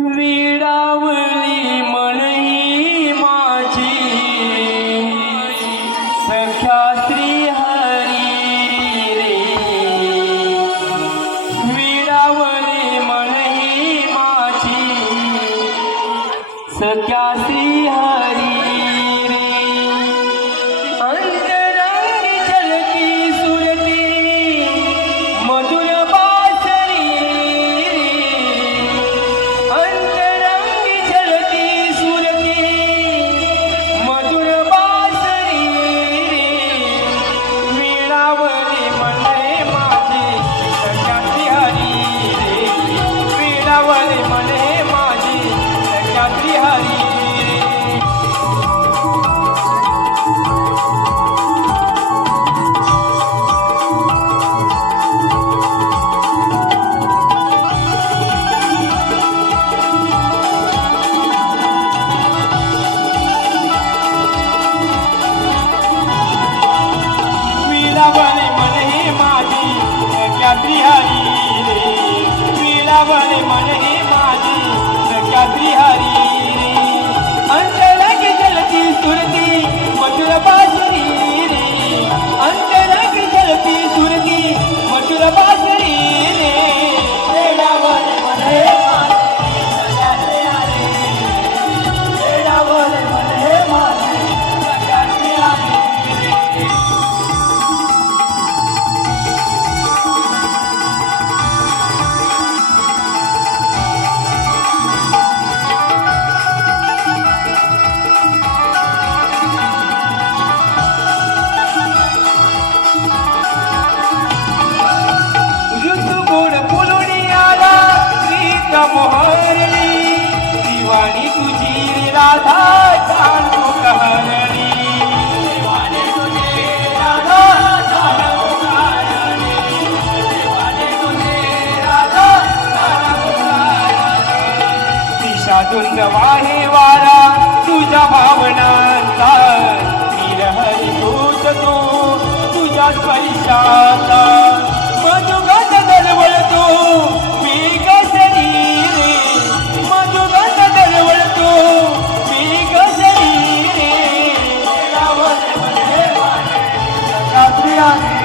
विडावली मनई माझी. सख्या श्री हरी रे. विडावली मनई माझी. सख्या श्री राधा जाणू कहरणी दिशातून वाहे वारा तुझ्या भावनांचा विरहरी तूच तू तुझ्या पैशा Hallelujah.